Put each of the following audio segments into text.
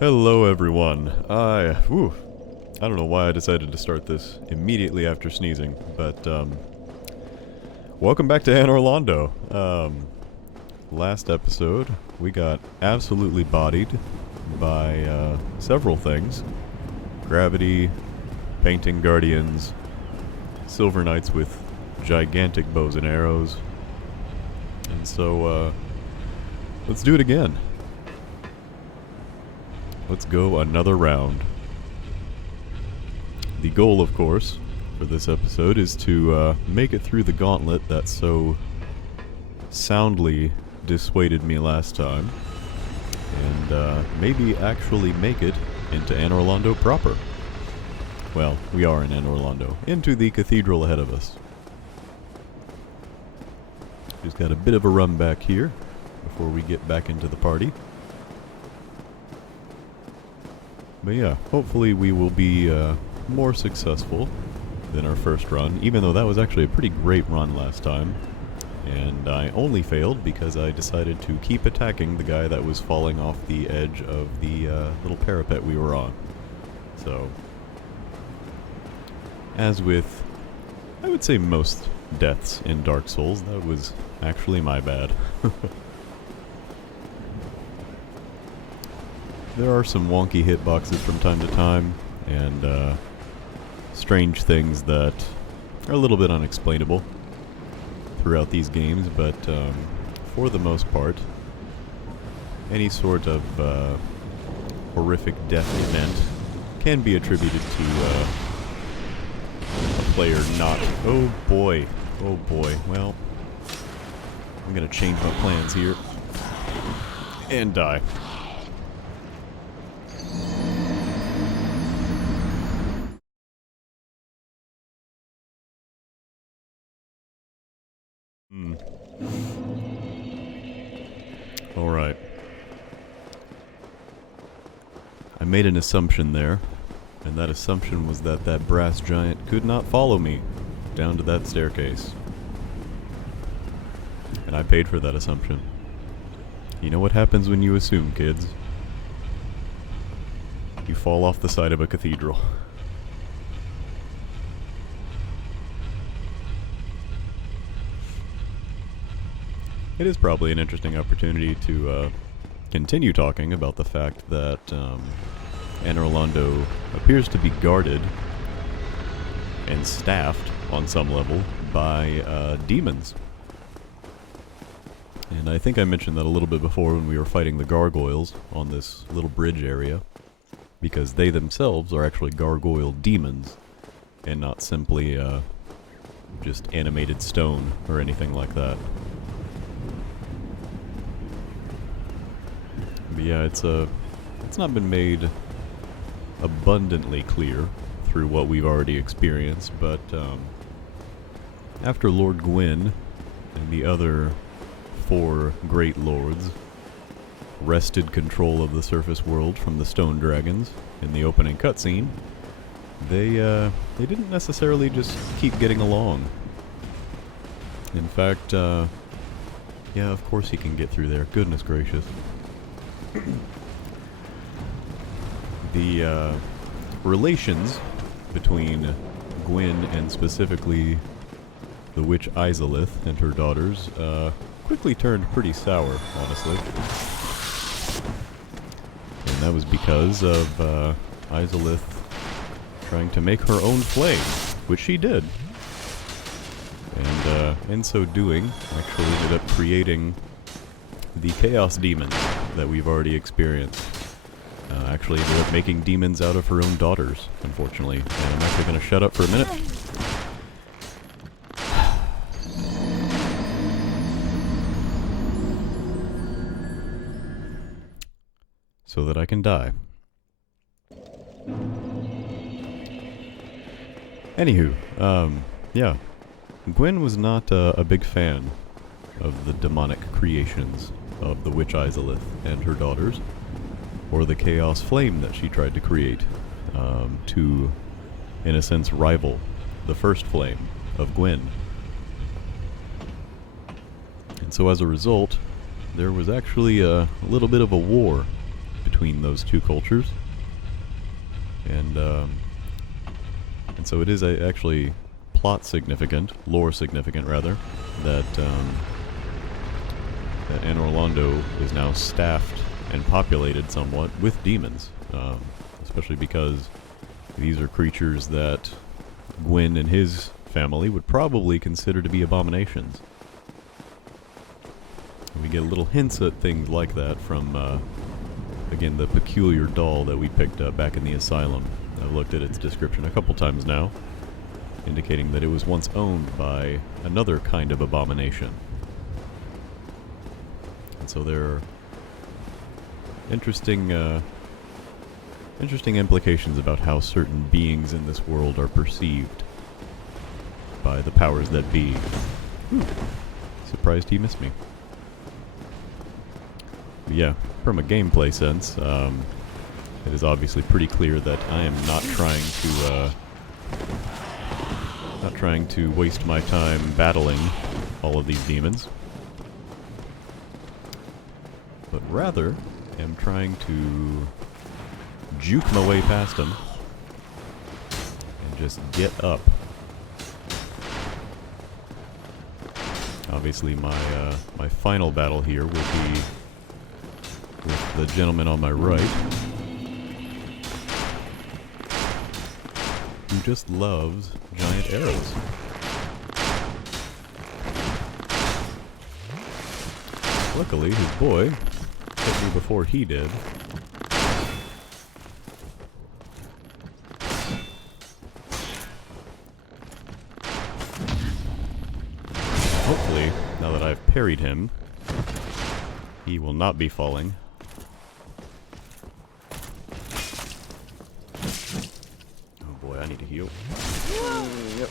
Hello everyone. I don't know why I decided to start this immediately after sneezing, but welcome back to Anor Londo. Last episode we got absolutely bodied by several things. Gravity, painting guardians, silver knights with gigantic bows and arrows. And so let's do it again. Let's go another round. The goal, of course, for this episode is to make it through the gauntlet that so soundly dissuaded me last time, and maybe actually make it into Anor Londo proper. Well, we are in Anor Londo, into the cathedral ahead of us. Just got a bit of a run back here before we get back into the party. But yeah, hopefully we will be more successful than our first run, even though that was actually a pretty great run last time. And I only failed because I decided to keep attacking the guy that was falling off the edge of the little parapet we were on. So, as with, I would say, most deaths in Dark Souls, that was actually my bad. There are some wonky hitboxes from time to time, and strange things that are a little bit unexplainable throughout these games, but for the most part, any sort of horrific death event can be attributed to a player not... Oh boy, well, I'm gonna change my plans here and die. Alright. I made an assumption there, and that assumption was that that brass giant could not follow me down to that staircase. And I paid for that assumption. You know what happens when you assume, kids? You fall off the side of a cathedral. It is probably an interesting opportunity to continue talking about the fact that Anor Londo appears to be guarded and staffed on some level by demons. And I think I mentioned that a little bit before when we were fighting the gargoyles on this little bridge area, because they themselves are actually gargoyle demons and not simply just animated stone or anything like that. But yeah, it's not been made abundantly clear through what we've already experienced, but after Lord Gwyn and the other 4 great lords wrested control of the surface world from the stone dragons in the opening cutscene, they didn't necessarily just keep getting along. In fact, yeah, of course he can get through there. Goodness gracious. The relations between Gwyn and specifically the witch Izalith and her daughters quickly turned pretty sour, honestly. And that was because of Izalith trying to make her own flame, which she did. And in so doing, actually ended up creating the Chaos Demons that we've already experienced. Actually ended up making demons out of her own daughters, unfortunately. And I'm actually going to shut up for a minute. So that I can die. Anywho, yeah. Gwyn was not a big fan of the demonic creations of the witch Izalith and her daughters, or the chaos flame that she tried to create to, in a sense, rival the first flame of Gwyn. And so as a result, there was actually a little bit of a war between those two cultures. And so it is actually plot significant, lore significant rather, that that Anor Londo is now staffed and populated somewhat with demons, especially because these are creatures that Gwyn and his family would probably consider to be abominations. And we get little hints at things like that from, again, the peculiar doll that we picked up back in the asylum. I've looked at its description a couple times now, indicating that it was once owned by another kind of abomination. And so there are interesting implications about how certain beings in this world are perceived by the powers that be. Surprised he missed me. But yeah, from a gameplay sense, it is obviously pretty clear that I am not trying to waste my time battling all of these demons, but rather am trying to juke my way past them and just get up. Obviously my final battle here will be with the gentleman on my right, who just loves giant arrows. Luckily, his boy hit me before he did. Hopefully, now that I've parried him, he will not be falling. Oh boy, I need to heal. Yep.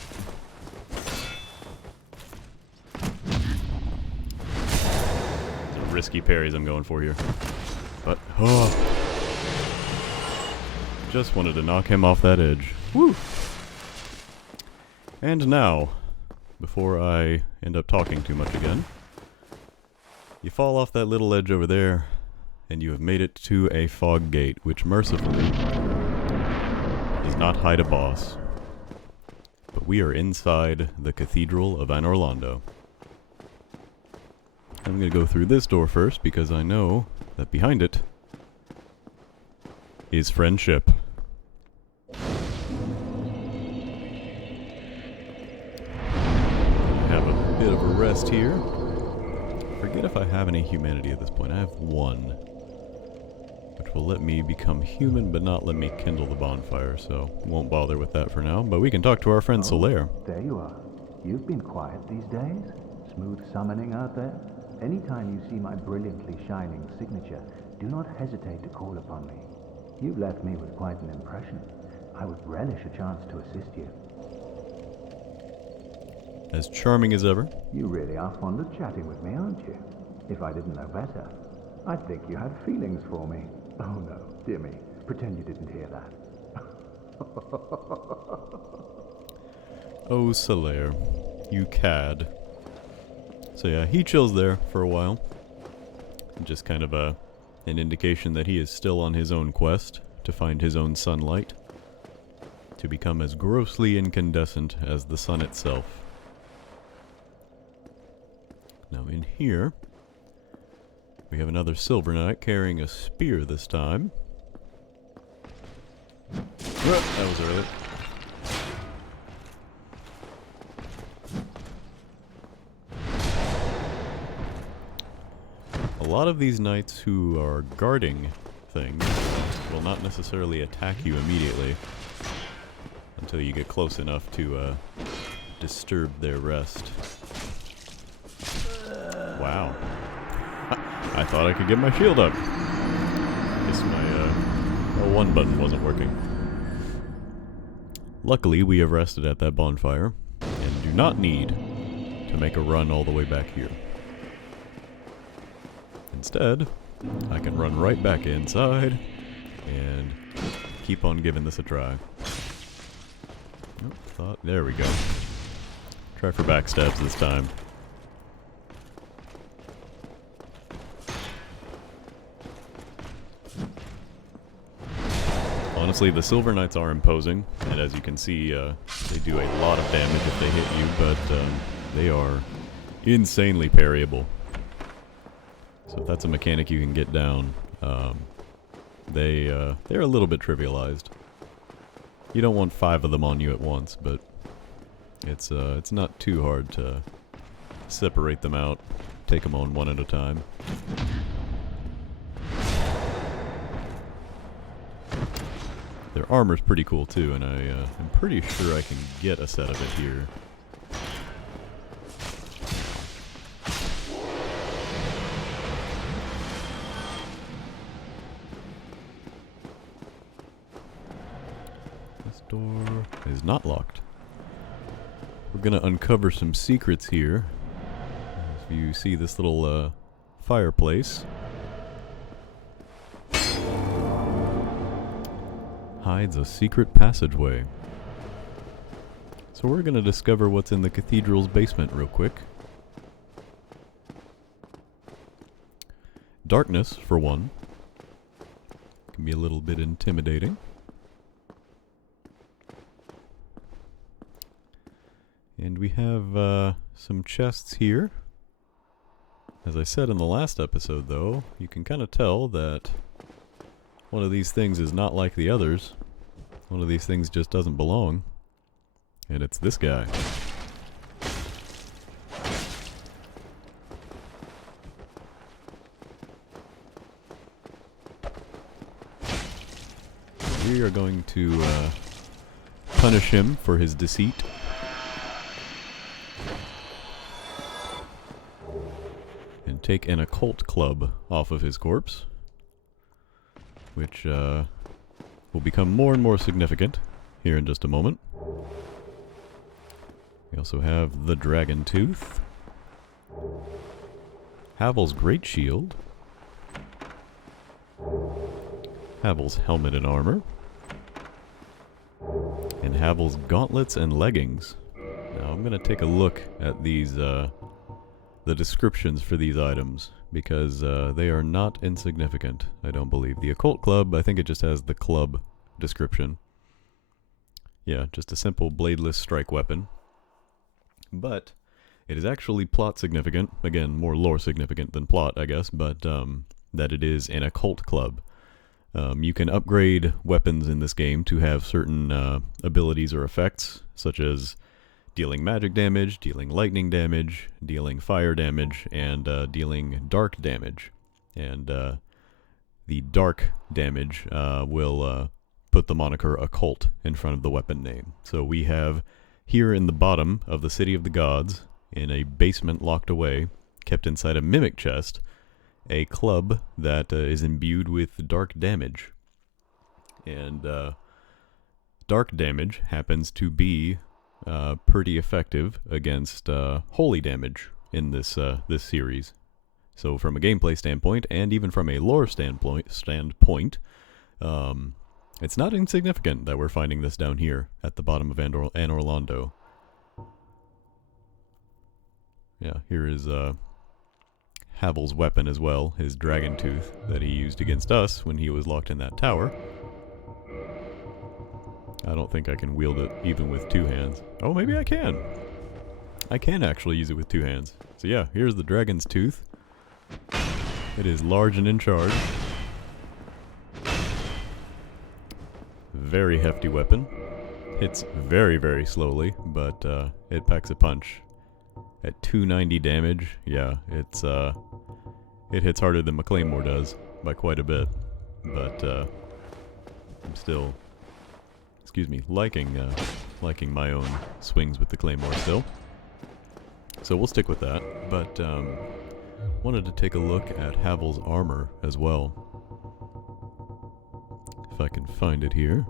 These are risky parries I'm going for here. But, just wanted to knock him off that edge. Woo! And now, before I end up talking too much again, you fall off that little ledge over there, and you have made it to a fog gate, which mercifully does not hide a boss. But we are inside the Cathedral of Anor Londo. I'm going to go through this door first, because I know that behind it is friendship. Have a bit of a rest here. Forget if I have any humanity at this point. I have one, which will let me become human but not let me kindle the bonfire, so won't bother with that for now. But we can talk to our friend Solaire. There you are. You've been quiet these days. Smooth summoning out there. Anytime you see my brilliantly shining signature, do not hesitate to call upon me. You've left me with quite an impression. I would relish a chance to assist you. As charming as ever. You really are fond of chatting with me, aren't you? If I didn't know better, I'd think you had feelings for me. Oh no, dear me. Pretend you didn't hear that. Oh, Solaire, you cad. So yeah, he chills there for a while. Just kind of an indication that he is still on his own quest to find his own sunlight, to become as grossly incandescent as the sun itself. Now in here, we have another Silver Knight carrying a spear this time. That was early. A lot of these knights who are guarding things will not necessarily attack you immediately until you get close enough to disturb their rest. Wow. I thought I could get my shield up. Guess my L1 button wasn't working. Luckily, we have rested at that bonfire and do not need to make a run all the way back here. Instead, I can run right back inside and keep on giving this a try. There we go. Try for backstabs this time. Honestly, the Silver Knights are imposing, and as you can see, they do a lot of damage if they hit you, but they are insanely parryable. So if that's a mechanic you can get down, they're a little bit trivialized. You don't want 5 of them on you at once, but it's not too hard to separate them out, take them on one at a time. Their armor's pretty cool too, and I'm pretty sure I can get a set of it here. This door is not locked. We're gonna uncover some secrets here. If you see this little fireplace, hides a secret passageway. So we're gonna discover what's in the cathedral's basement real quick. Darkness, for one, can be a little bit intimidating. And we have some chests here. As I said in the last episode, though, you can kind of tell that one of these things is not like the others. One of these things just doesn't belong. And it's this guy. We are going to punish him for his deceit. And take an occult club off of his corpse, which will become more and more significant here in just a moment. We also have the Dragon Tooth, Havel's Great Shield, Havel's Helmet and Armor, and Havel's Gauntlets and Leggings. Now I'm going to take a look at these, the descriptions for these items, because they are not insignificant, I don't believe. The Occult Club, I think it just has the club description. Yeah, just a simple bladeless strike weapon. But it is actually plot significant, again, more lore significant than plot, I guess, but that it is an occult club. You can upgrade weapons in this game to have certain abilities or effects, such as dealing magic damage, dealing lightning damage, dealing fire damage, and dealing dark damage. And the dark damage will put the moniker occult in front of the weapon name. So we have here in the bottom of the City of the Gods, in a basement locked away, kept inside a mimic chest, a club that is imbued with dark damage. And dark damage happens to be pretty effective against holy damage in this series. So from a gameplay standpoint, and even from a lore standpoint, it's not insignificant that we're finding this down here at the bottom of Anor Londo. Yeah, here is Havel's weapon as well, his dragon tooth that he used against us when he was locked in that tower. I don't think I can wield it even with 2 hands. Oh, maybe I can. I can actually use it with 2 hands. So yeah, here's the dragon's tooth. It is large and in charge. Very hefty weapon. Hits very, very slowly, but it packs a punch. At 290 damage, yeah, it hits harder than my Claymore does by quite a bit. But I'm still, liking my own swings with the Claymore still. So we'll stick with that. But wanted to take a look at Havel's armor as well. If I can find it here.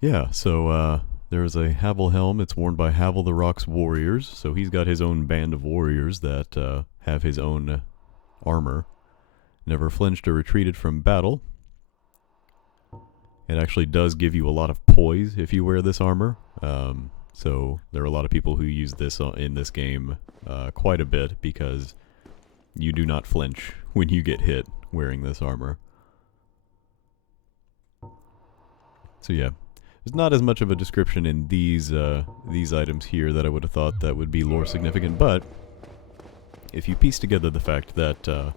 Yeah, so there's a Havel helm. It's worn by Havel the Rock's warriors. So he's got his own band of warriors that have his own armor. Never flinched or retreated from battle. It actually does give you a lot of poise if you wear this armor. So there are a lot of people who use this in this game quite a bit because you do not flinch when you get hit wearing this armor. So yeah, there's not as much of a description in these items here that I would have thought that would be lore significant, but if you piece together the fact that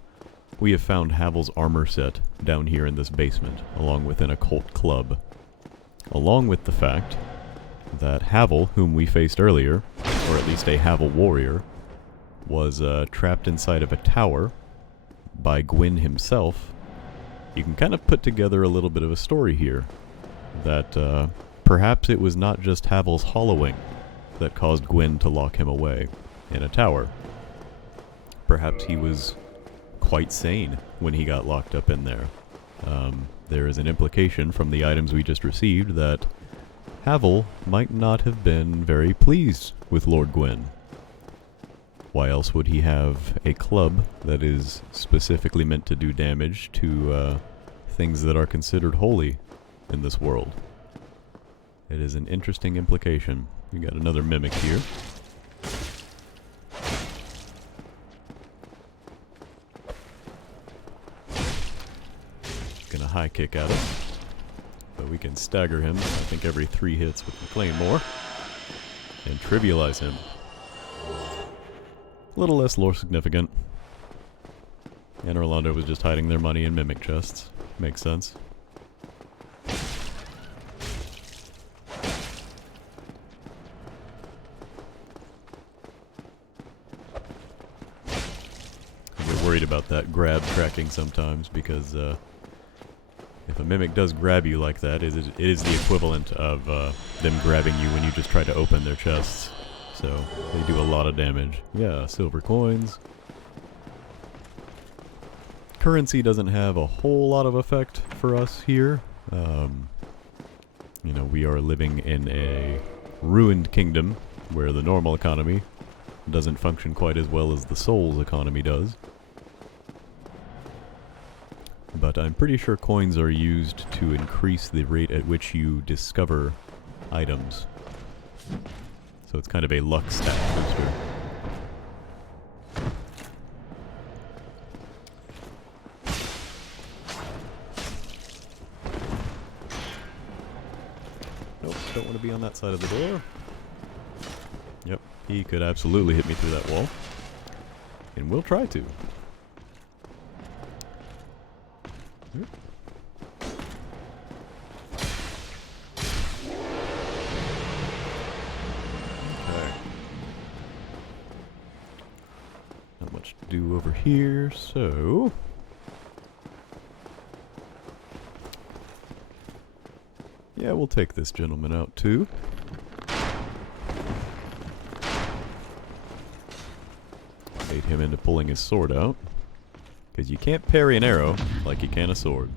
we have found Havel's armor set down here in this basement, along with an occult club, along with the fact that Havel, whom we faced earlier, or at least a Havel warrior, was trapped inside of a tower by Gwyn himself, you can kind of put together a little bit of a story here. That perhaps it was not just Havel's hollowing that caused Gwyn to lock him away in a tower. Perhaps he was quite sane when he got locked up in there. There is an implication from the items we just received that Havel might not have been very pleased with Lord Gwyn. Why else would he have a club that is specifically meant to do damage to things that are considered holy in this world? It is an interesting implication. We got another mimic here. Gonna high kick at him. But we can stagger him, I think, every 3 hits with the claymore. And trivialize him. A little less lore significant. Anor Londo was just hiding their money in mimic chests. Makes sense. We're worried about that grab tracking sometimes because if a mimic does grab you like that, it is the equivalent of them grabbing you when you just try to open their chests. So they do a lot of damage. Yeah, silver coins. Currency doesn't have a whole lot of effect for us here. You know, we are living in a ruined kingdom where the normal economy doesn't function quite as well as the soul's economy does. But I'm pretty sure coins are used to increase the rate at which you discover items. So it's kind of a luck stat booster. Nope, don't want to be on that side of the door. Yep, he could absolutely hit me through that wall. And we'll try to. Yep. Not much to do over here, so yeah, we'll take this gentleman out too. Bait him into pulling his sword out, because you can't parry an arrow like you can a sword.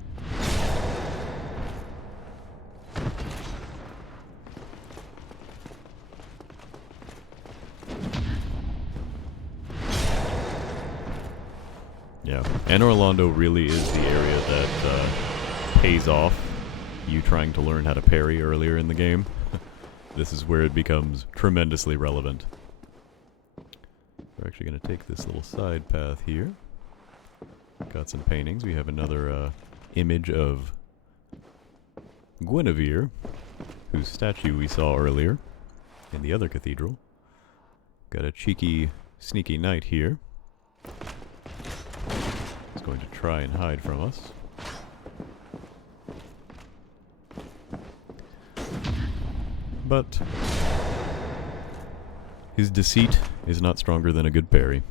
Yeah, Anor Londo really is the area that pays off you trying to learn how to parry earlier in the game. This is where it becomes tremendously relevant. We're actually going to take this little side path here. Got some paintings. We have another image of Guinevere, whose statue we saw earlier in the other cathedral. Got a cheeky, sneaky knight here. He's going to try and hide from us. But his deceit is not stronger than a good parry.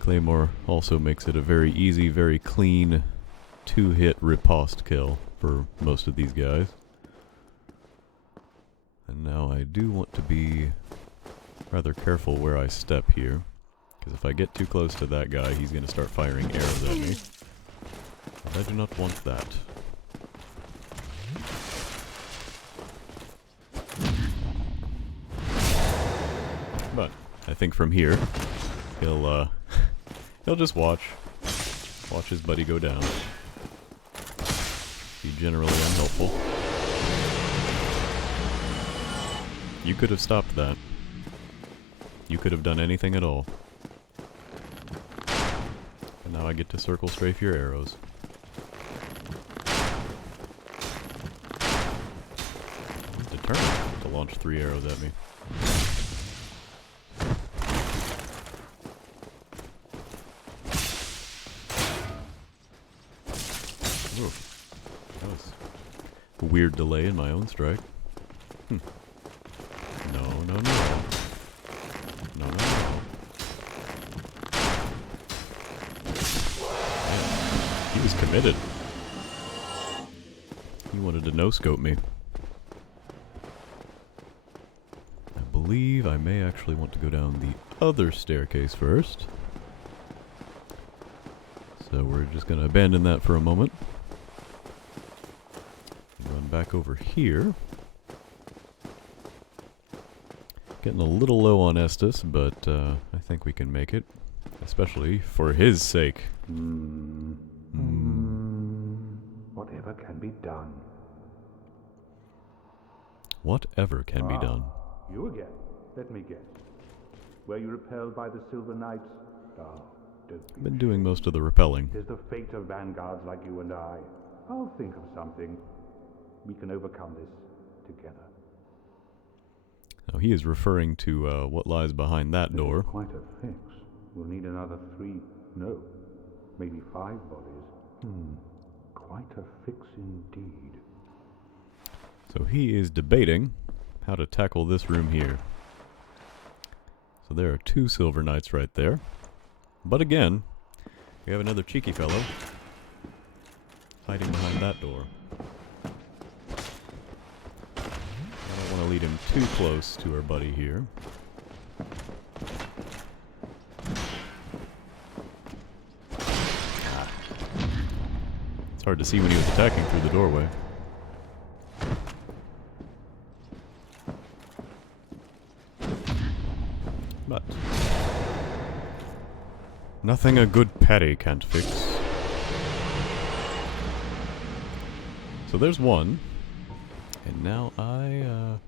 Claymore also makes it a very easy, very clean 2-hit riposte kill for most of these guys. And now I do want to be rather careful where I step here, because if I get too close to that guy, he's going to start firing arrows at me. And I do not want that. But I think from here, he'll he'll just watch his buddy go down. Be generally unhelpful. You could have stopped that. You could have done anything at all. And now I get to circle strafe your arrows. I'm determined to launch 3 arrows at me. Ooh, that was a weird delay in my own strike. No, no, no. No, no, no. Man, he was committed. He wanted to no-scope me. I believe I may actually want to go down the other staircase first. So we're just going to abandon that for a moment. Run back over here. Getting a little low on Estus, but I think we can make it. Especially for his sake. Whatever can be done. Whatever can be done. You again. Let me guess. Were you repelled by the Silver Knights? Oh, don't be Been doing most of the repelling. It is the fate of vanguards like you and I. I'll think of something. We can overcome this together. Now he is referring to what lies behind that door. Quite a fix. We'll need another 3, no, maybe 5 bodies. Quite a fix indeed. So he is debating how to tackle this room here. So there are 2 Silver Knights right there. But again, we have another cheeky fellow hiding behind that door. I don't want to lead him too close to our buddy here. It's hard to see when he was attacking through the doorway. But nothing a good parry can't fix. So there's one. And now I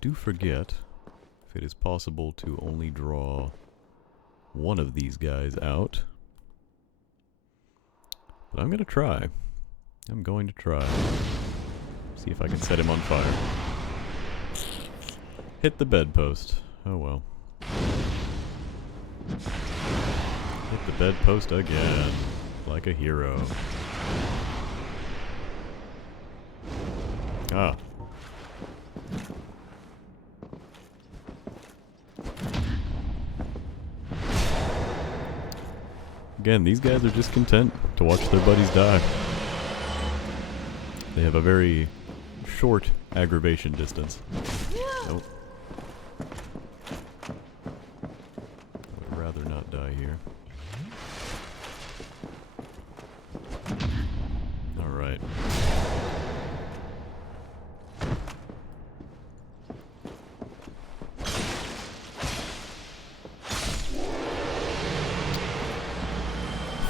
do forget if it is possible to only draw one of these guys out. But I'm gonna try. I'm going to try. See if I can set him on fire. Hit the bedpost. Oh well. Hit the bedpost again. Like a hero. Ah. Again, these guys are just content to watch their buddies die. They have a very short aggravation distance. Nope. I would rather not die here. Alright.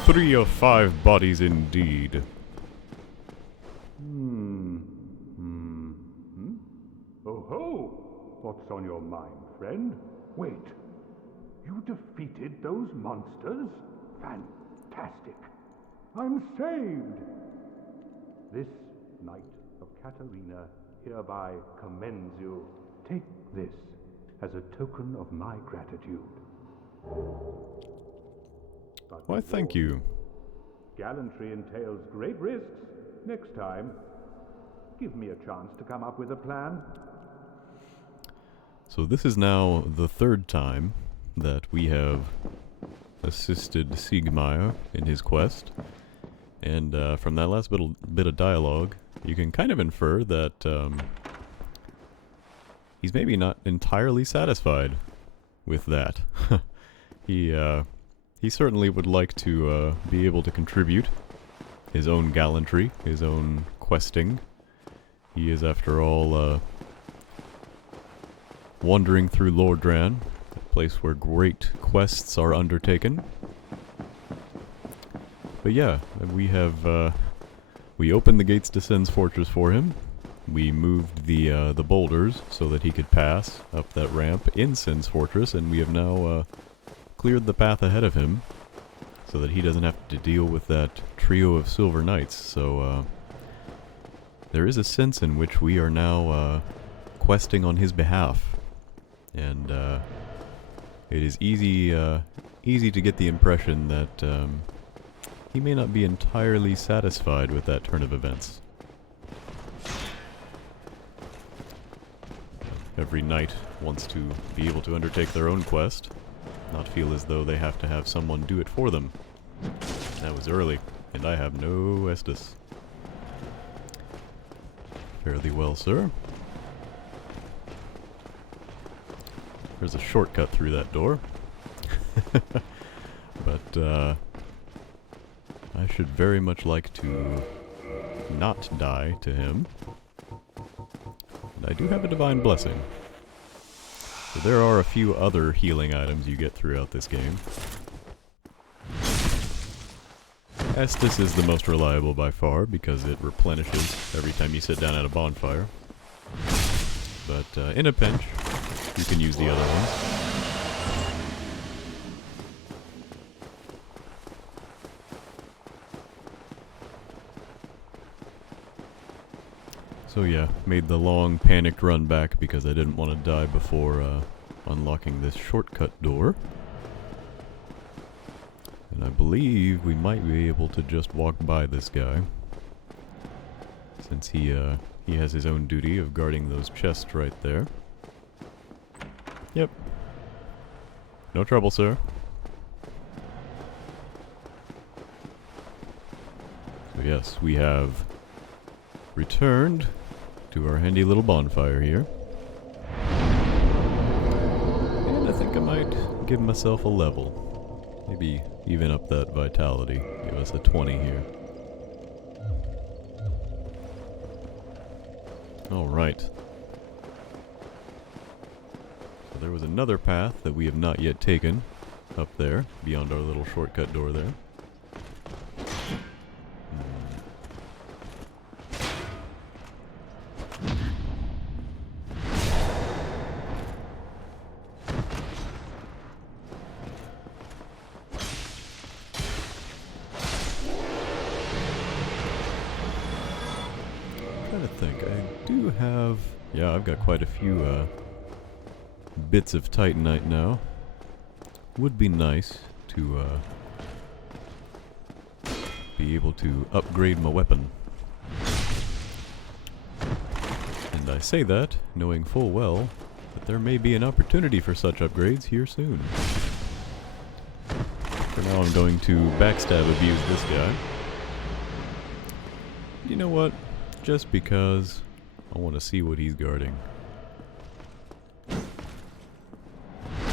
Three of 5 bodies indeed. Oh ho! What's on your mind, friend? Wait. You defeated those monsters? Fantastic. I'm saved. This Knight of Katarina hereby commends you. Take this as a token of my gratitude. But Why, thank you. Gallantry entails great risks. Next time, give me a chance to come up with a plan. So this is now the 3rd time that we have assisted Siegmeyer in his quest. And from that last bit of dialogue, you can kind of infer that he's maybe not entirely satisfied with that. He certainly would like to be able to contribute his own gallantry, his own questing. He is, after all, wandering through Lordran, place where great quests are undertaken. But yeah, we have, we opened the gates to Sin's Fortress for him. We moved the boulders so that he could pass up that ramp in Sin's Fortress, and we have now, cleared the path ahead of him so that he doesn't have to deal with that trio of Silver Knights. So, there is a sense in which we are now, questing on his behalf. And, it is easy to get the impression that, he may not be entirely satisfied with that turn of events. Every knight wants to be able to undertake their own quest, not feel as though they have to have someone do it for them. That was early, and I have no Estus. Fairly well, sir. There's a shortcut through that door. But, I should very much like to not die to him. And I do have a Divine Blessing. So there are a few other healing items you get throughout this game. Estus is the most reliable by far because it replenishes every time you sit down at a bonfire. But in a pinch, you can use the other ones. So yeah, made the long panicked run back because I didn't want to die before unlocking this shortcut door. And I believe we might be able to just walk by this guy, since he has his own duty of guarding those chests right there. Yep. No trouble, sir. So yes, we have returned to our handy little bonfire here. And I think I might give myself a level. Maybe even up that vitality. Give us a 20 here. Alright. So there was another path that we have not yet taken up there, beyond our little shortcut door there. Trying to think. I do have... Yeah, I've got quite a few bits of Titanite now. Would be nice to be able to upgrade my weapon. And I say that knowing full well that there may be an opportunity for such upgrades here soon. For now I'm going to backstab abuse this guy. You know what? Just because I want to see what he's guarding.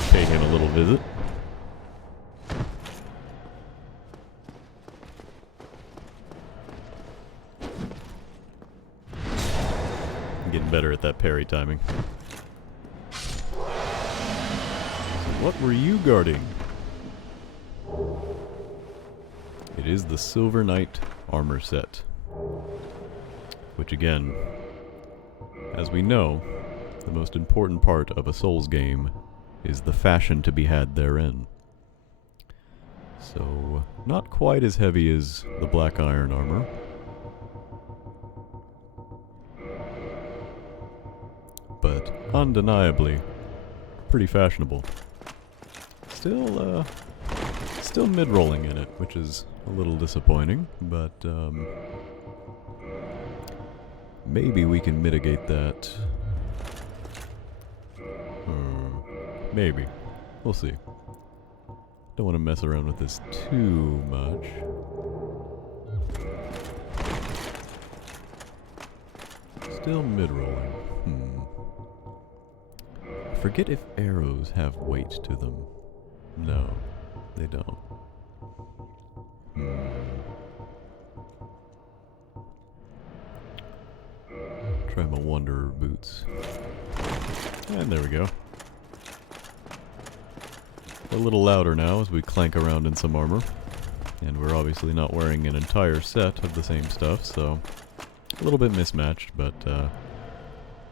Pay him a little visit. I'm getting better at that parry timing. So what were you guarding? It is the Silver Knight armor set. Which again, as we know, the most important part of a Souls game is the fashion to be had therein. So, not quite as heavy as the black iron armor. But undeniably, pretty fashionable. Still mid-rolling in it, which is a little disappointing, but maybe we can mitigate that. Maybe. We'll see. Don't want to mess around with this too much. Still mid-rolling. I forget if arrows have weight to them. No, they don't. Try my Wanderer boots. And there we go. little louder now as we clank around in some armor. And we're obviously not wearing an entire set of the same stuff, so a little bit mismatched, but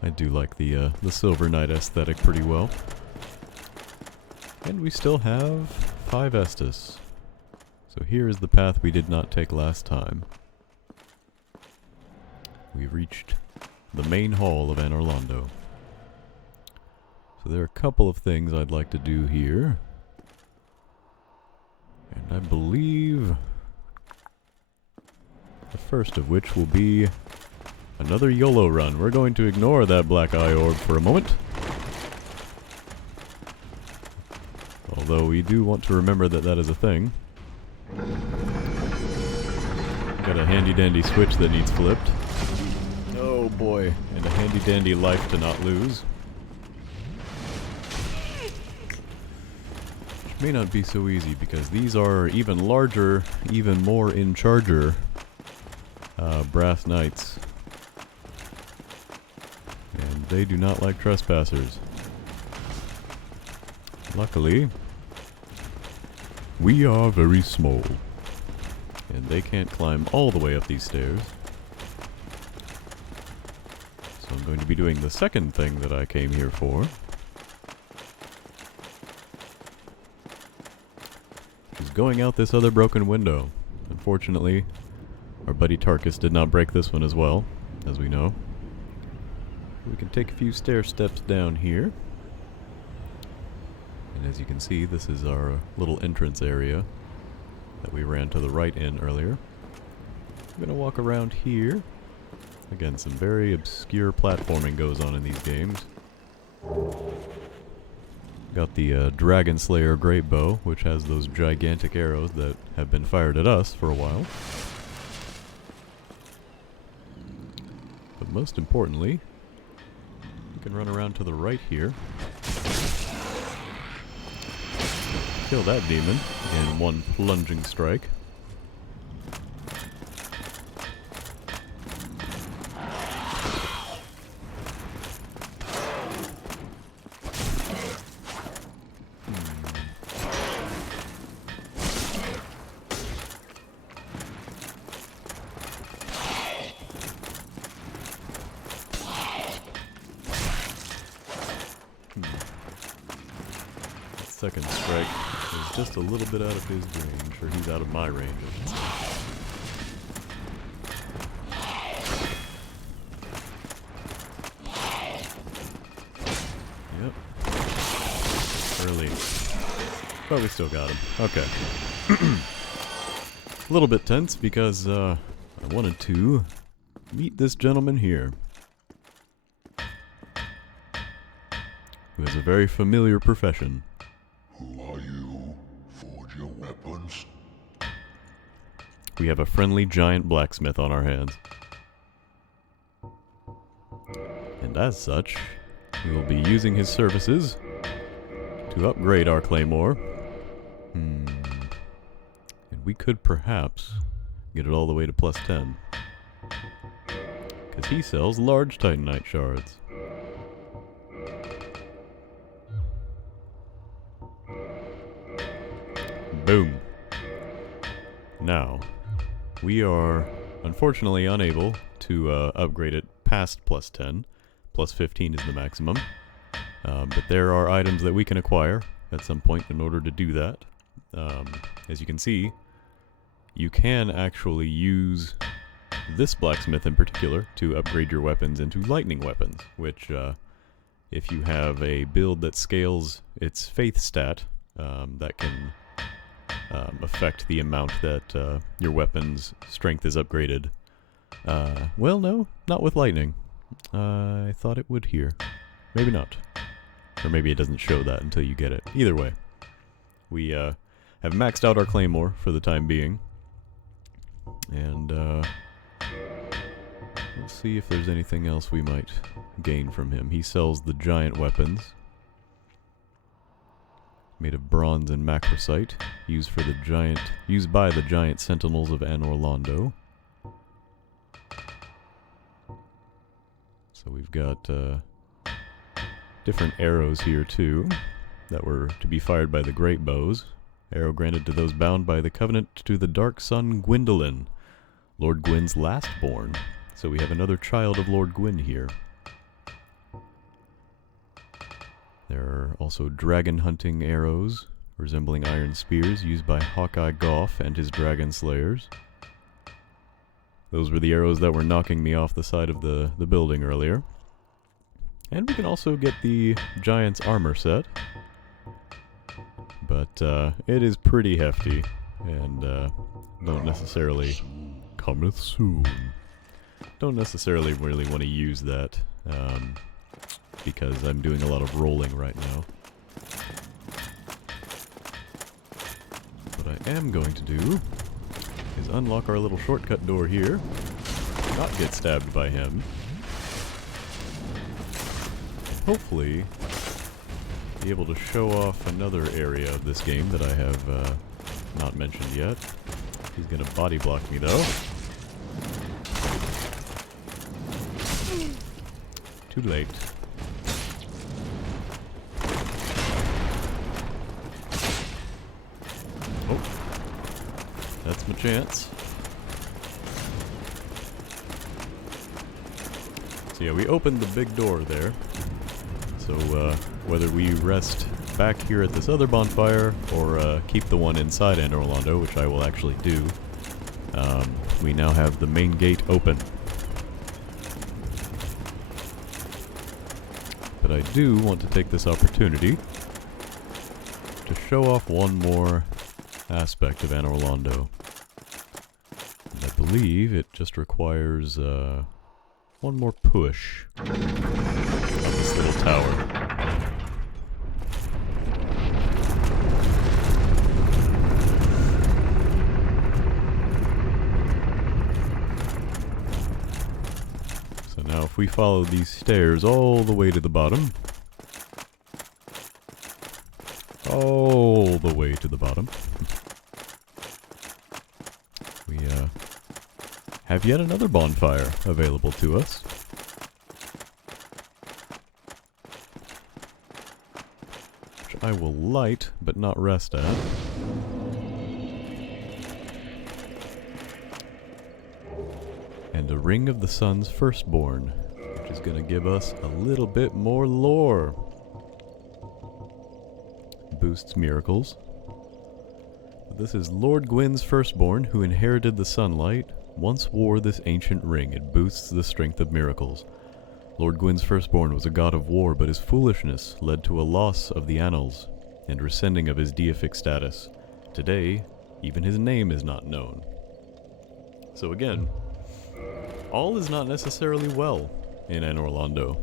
I do like the Silver Knight aesthetic pretty well. And we still have 5 Estus. So here is the path we did not take last time. We've reached the main hall of Anor Londo. So there are a couple of things I'd like to do here. And I believe the first of which will be another YOLO run. We're going to ignore that black eye orb for a moment. Although we do want to remember that that is a thing. Got a handy dandy switch that needs flipped. Oh boy, and a handy dandy life to not lose. Which may not be so easy because these are even larger, even more in charger brass knights. And they do not like trespassers. Luckily, we are very small. And they can't climb all the way up these stairs. So I'm going to be doing the second thing that I came here for. Which is going out this other broken window. Unfortunately, our buddy Tarkus did not break this one as well, as we know. We can take a few stair steps down here. And as you can see, this is our little entrance area that we ran to the right in earlier. I'm gonna walk around here. Again, some very obscure platforming goes on in these games. Got the Dragon Slayer Great Bow, which has those gigantic arrows that have been fired at us for a while. But most importantly, we can run around to the right here. Kill that demon in one plunging strike. Second strike is just a little bit out of his range, or he's out of my range. Yep. Early. But we still got him. Okay. A little bit tense because I wanted to meet this gentleman here, who has a very familiar profession. Who are you? Forge your weapons? We have a friendly giant blacksmith on our hands. And as such, we will be using his services to upgrade our claymore. And we could perhaps get it all the way to +10. Because he sells large titanite shards. Boom. Now, we are unfortunately unable to upgrade it past +10. +15 is the maximum. But there are items that we can acquire at some point in order to do that. As you can see, you can actually use this blacksmith in particular to upgrade your weapons into lightning weapons, which if you have a build that scales its faith stat, that can affect the amount that your weapon's strength is upgraded. Well, no, not with lightning. I thought it would here. Maybe not. Or maybe it doesn't show that until you get it. Either way, we have maxed out our claymore for the time being. And let's see if there's anything else we might gain from him. He sells the giant weapons, made of bronze and macrosite, used by the giant sentinels of Anor Londo. So we've got different arrows here too. that were to be fired by the great bows. Arrow granted to those bound by the covenant to the dark son Gwyndolin, Lord Gwyn's last born. So we have another child of Lord Gwyn here. There are also dragon hunting arrows, resembling iron spears used by Hawkeye Goff and his dragon slayers. Those were the arrows that were knocking me off the side of the building earlier. And we can also get the giant's armor set. But it is pretty hefty, and don't necessarily... Cometh soon. Don't necessarily really want to use that, because I'm doing a lot of rolling right now. What I am going to do is unlock our little shortcut door here, not get stabbed by him, and hopefully be able to show off another area of this game that I have not mentioned yet. He's gonna body block me though. Too late. Oh, that's my chance. So yeah, we opened the big door there. So whether we rest back here at this other bonfire or keep the one inside Anor Londo, which I will actually do, we now have the main gate open. But I do want to take this opportunity to show off one more aspect of Anor Londo. And I believe it just requires one more push on this little tower. So now if we follow these stairs all the way to the bottom, all the way to the bottom, we have yet another bonfire available to us. Which I will light, but not rest at. And a ring of the sun's firstborn, which is going to give us a little bit more lore. Boosts miracles. This is Lord Gwyn's firstborn, who inherited the sunlight, once wore this ancient ring. It boosts the strength of miracles. Lord Gwyn's firstborn was a god of war, but his foolishness led to a loss of the annals and rescinding of his deific status. Today, even his name is not known. So again, all is not necessarily well in Anor Londo.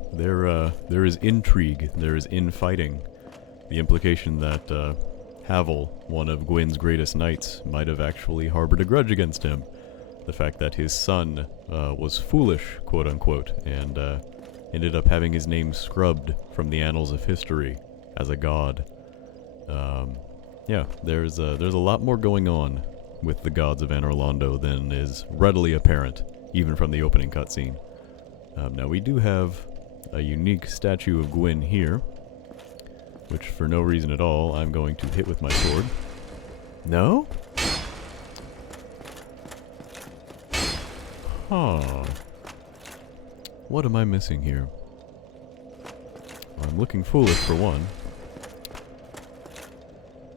There is intrigue, there is infighting. The implication that Havel, one of Gwyn's greatest knights, might have actually harbored a grudge against him. The fact that his son was foolish, quote-unquote, and ended up having his name scrubbed from the annals of history as a god. Yeah, there's a lot more going on with the gods of Anor Londo than is readily apparent, even from the opening cutscene. Now we do have a unique statue of Gwyn here, which for no reason at all I'm going to hit with my sword. No? Huh. What am I missing here? Well, I'm looking foolish for one.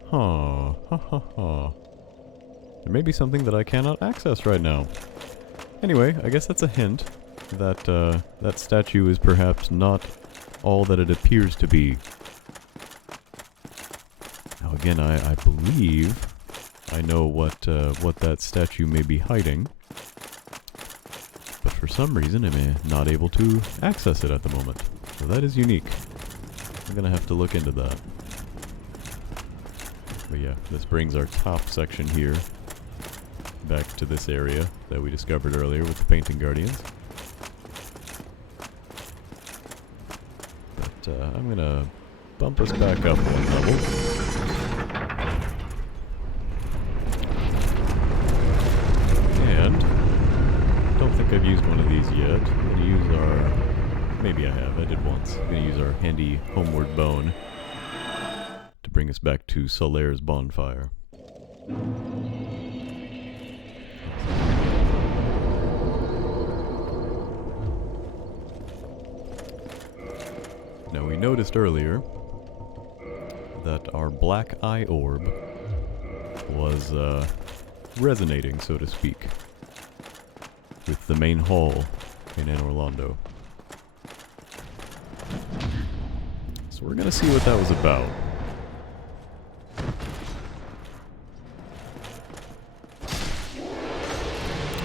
Huh. Ha ha ha. There may be something that I cannot access right now. Anyway, I guess that's a hint that that statue is perhaps not all that it appears to be. Now again, I believe I know what that statue may be hiding. But for some reason, I'm not able to access it at the moment. So that is unique. I'm gonna have to look into that. But yeah, this brings our top section here back to this area that we discovered earlier with the Painting Guardians. But I'm gonna bump us back up one level. And don't think I've used one of these yet. I'm gonna use our... maybe I have, I did once. I'm gonna use our handy homeward bone. bring us back to Solaire's bonfire. Now, we noticed earlier that our black eye orb was resonating, so to speak, with the main hall in Anor Londo. So we're gonna see what that was about.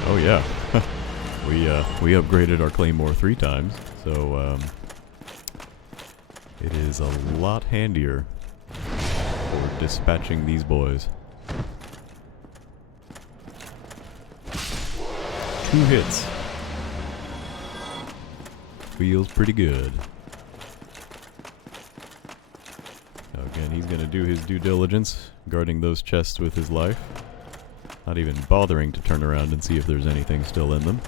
Oh yeah, we upgraded our Claymore 3 times, so it is a lot handier for dispatching these boys. 2 hits. Feels pretty good. Now again, he's gonna do his due diligence, guarding those chests with his life. Not even bothering to turn around and see if there's anything still in them.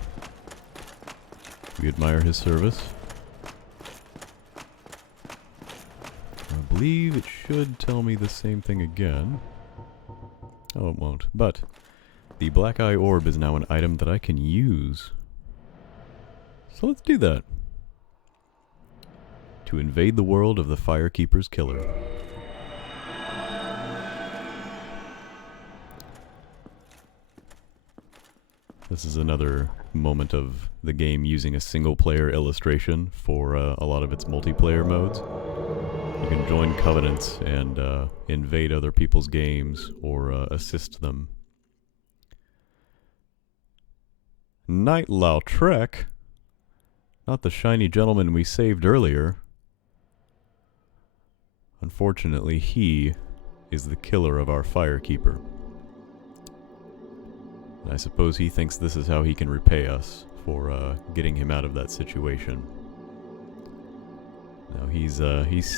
We admire his service. I believe it should tell me the same thing again. Oh, it won't. But the Black Eye Orb is now an item that I can use. So let's do that. To invade the world of the Firekeeper's killer. This is another moment of the game using a single-player illustration for a lot of its multiplayer modes. You can join covenants and invade other people's games or assist them. Knight Lautrec, not the shiny gentleman we saved earlier. Unfortunately, he is the killer of our Firekeeper. I suppose he thinks this is how he can repay us for getting him out of that situation. Now he's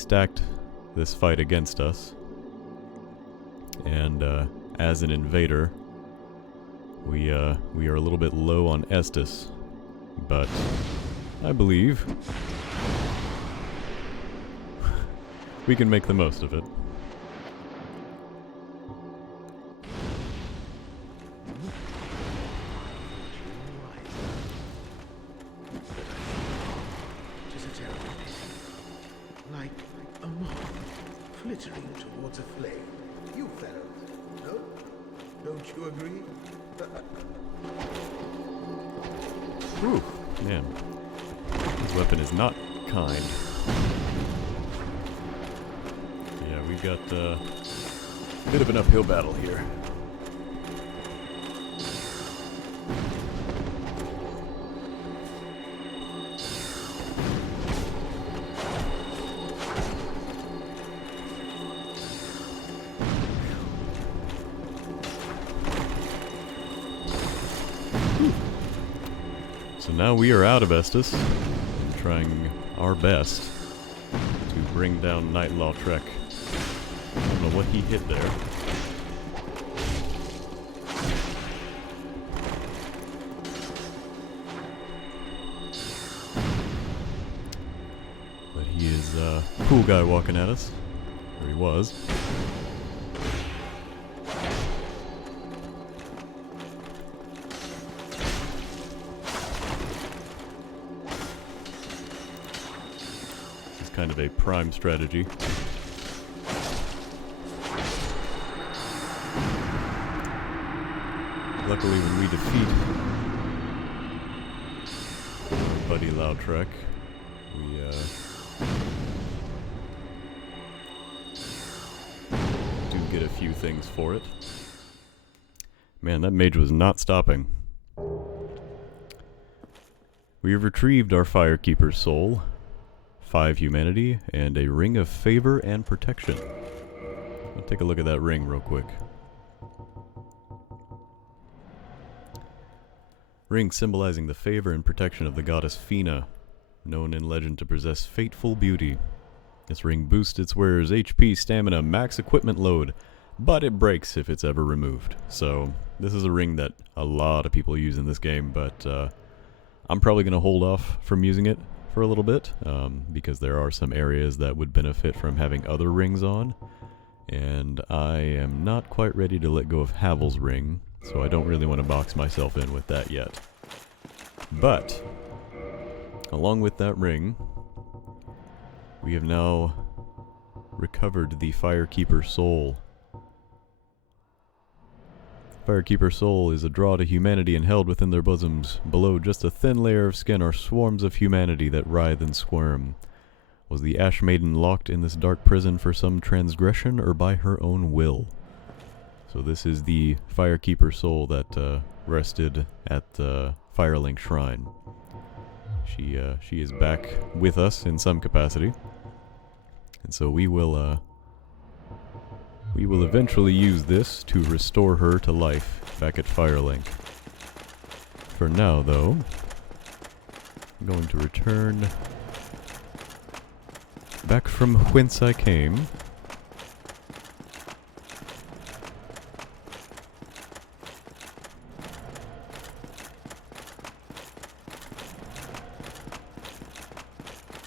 stacked this fight against us, and as an invader, we are a little bit low on Estus, but I believe we can make the most of it. Like a moth flittering towards a flame. You fellows, no? Don't you agree? Ooh, man. This weapon is not kind. Yeah, we've got a bit of an uphill battle here. So now we are out of Estus, and trying our best to bring down Knight Lautrec. I don't know what he hit there. But he is a cool guy walking at us. Or he was. Kind of a prime strategy. Luckily, when we defeat Buddy Lautrec, we do get a few things for it. Man, that mage was not stopping. We have retrieved our Firekeeper's soul, 5 humanity, and a ring of favor and protection. Let's take a look at that ring real quick. Ring symbolizing the favor and protection of the goddess Fina, known in legend to possess fateful beauty. This ring boosts its wearer's HP, stamina, max equipment load, but it breaks if it's ever removed. So this is a ring that a lot of people use in this game, but I'm probably going to hold off from using it for a little bit, because there are some areas that would benefit from having other rings on, And I am not quite ready to let go of Havel's ring, so I don't really want to box myself in with that yet. But, along with that ring, we have now recovered the Firekeeper Soul. Firekeeper Soul is a draw to humanity and held within their bosoms. Below just a thin layer of skin are swarms of humanity that writhe and squirm. Was the Ash Maiden locked in this dark prison for some transgression or by her own will? So this is the Firekeeper Soul that rested at the Firelink Shrine. She is back with us in some capacity. And so we will eventually use this to restore her to life back at Firelink. For now, though, I'm going to return back from whence I came.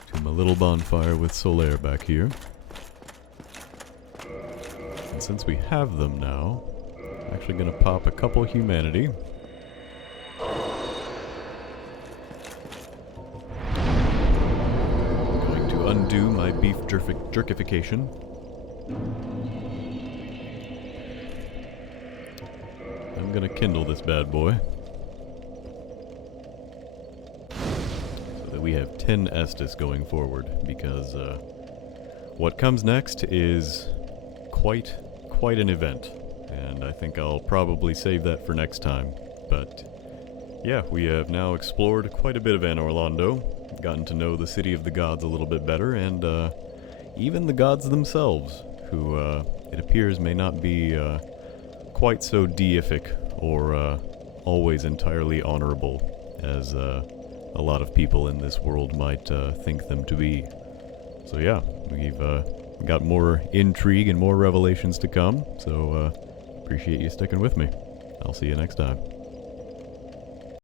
To my little bonfire with Solaire back here. And since we have them now, I'm actually going to pop a couple humanity. Undo my beef jerkification. I'm gonna kindle this bad boy. So that we have 10 Estus going forward, because what comes next is quite an event. And I think I'll probably save that for next time. But yeah, we have now explored quite a bit of Anor Londo. Gotten to know the City of the Gods a little bit better, and even the gods themselves, who it appears may not be quite so deific or always entirely honorable as a lot of people in this world might think them to be. So yeah, we've got more intrigue and more revelations to come, so appreciate you sticking with me. I'll see you next time.